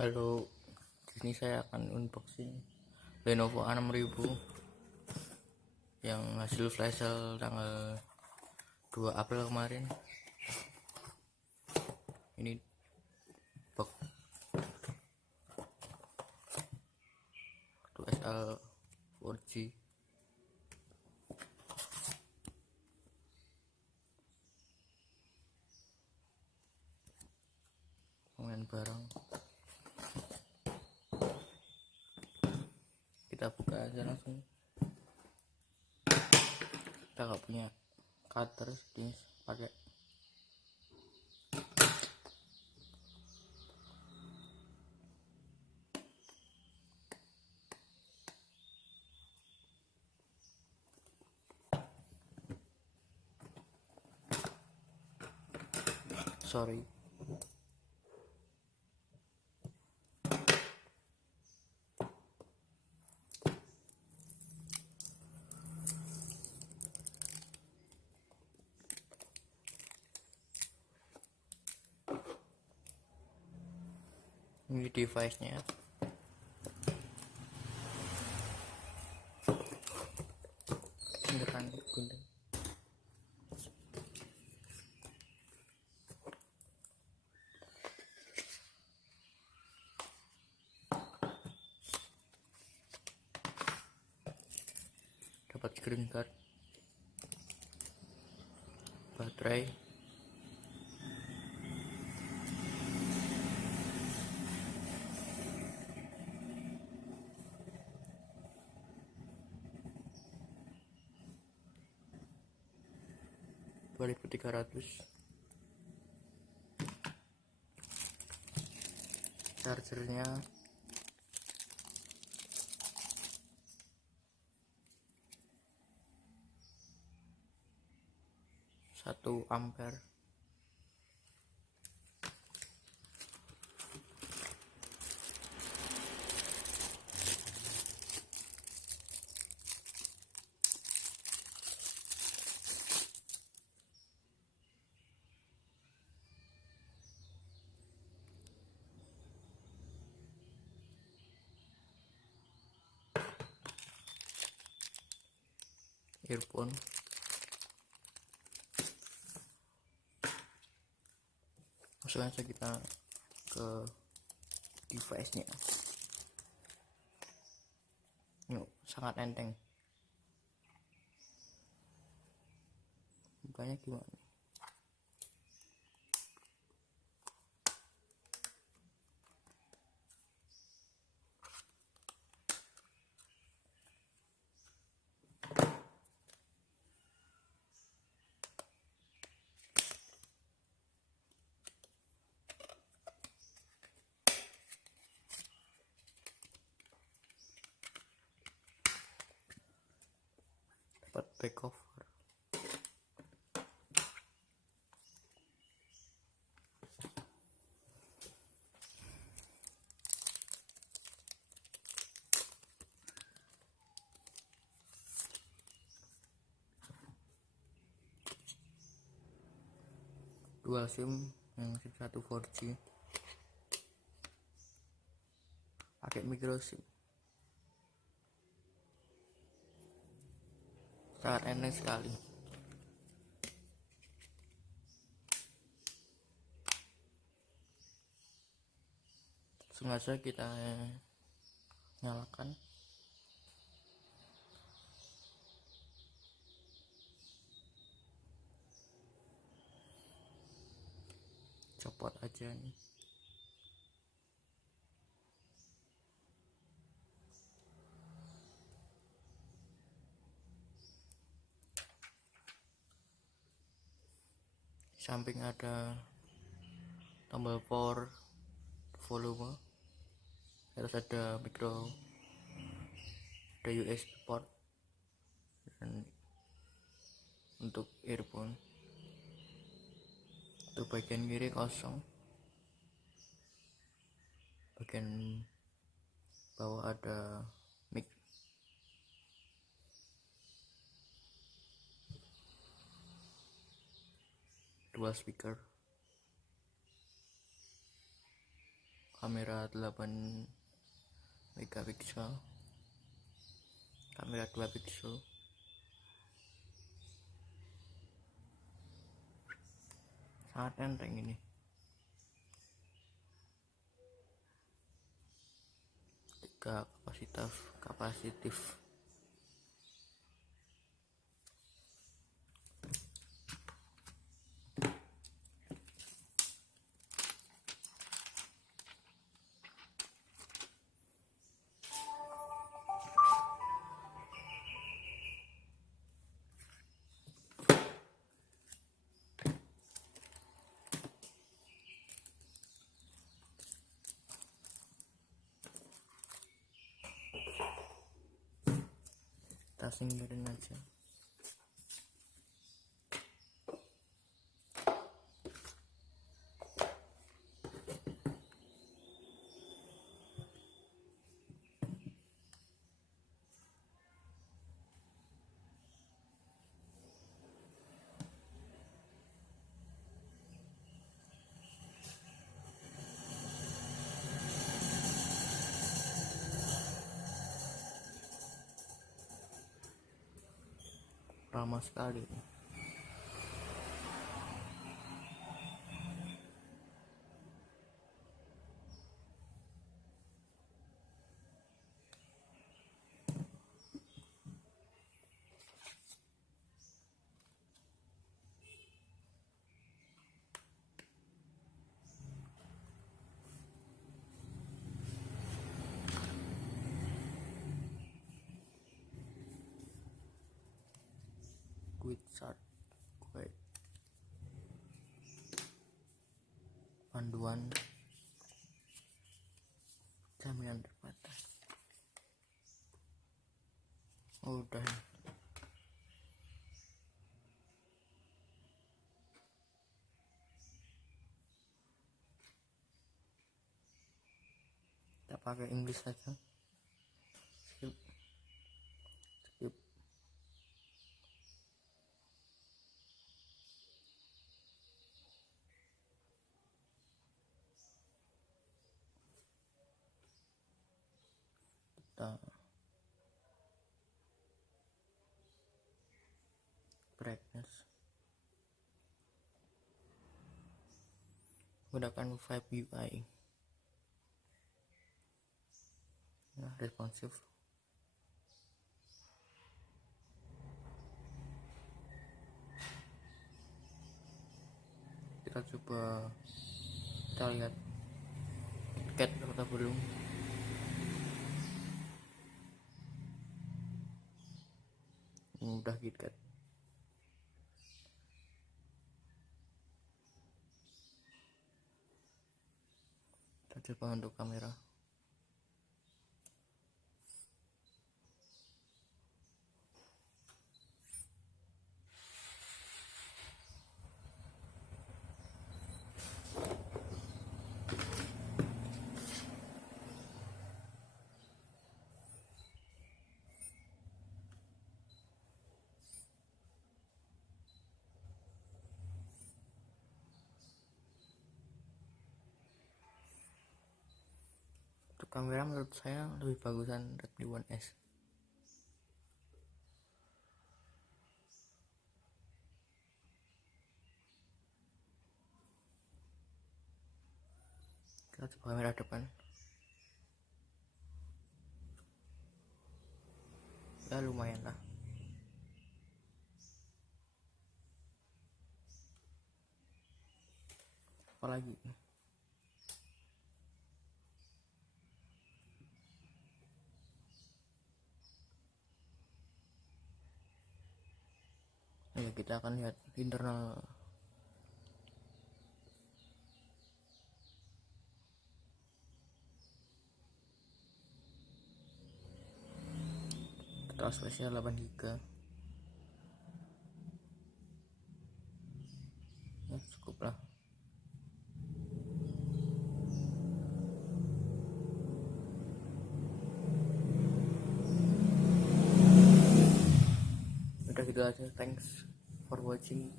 Halo, di sini saya akan unboxing Lenovo A6000 yang hasil flash sale tanggal 2 April kemarin. Ini box SL 4G. Pemain barang. Kita buka aja langsung. Kita nggak punya cutter, jadi pakai sorry. Ini device-nya. Beneran gunting. Dapat screen card, baterai, Rp2.300, chargernya 1 ampere. Earphone, langsung aja kita ke device nya. Yuk, sangat enteng. Bukanya gimana? Dapat back cover, dual SIM yang satu 4G, pakai micro SIM. Sangat enteng sekali. Sengaja kita nyalakan. Copot aja nih. Samping ada tombol power, volume, terus ada micro, ada USB port, dan untuk earphone. Untuk bagian kiri kosong, bagian bawah ada mic. Dual speaker, kamera 8 megapiksel, kamera 2 piksel, sangat enteng ini. Tiga kapasitif. Kita singkirin aja. Ramah sekali. Quick panduan jaminan terbatas. Udah. Kita pakai Inggris saja. Skip. Kita brightness, gunakan Vibe UI. Nah, responsif. Kita coba, kita lihat KitKat atau belum. Udah KitKat. Kita coba untuk kamera. Kamera menurut saya lebih bagusan Redmi One S. Kita coba kamera depan. Ya lumayan lah. Apalagi ya, kita akan lihat internal. Total spesial 8 GB. Ya, cukup lah. Udah gitu aja. Thanks for watching.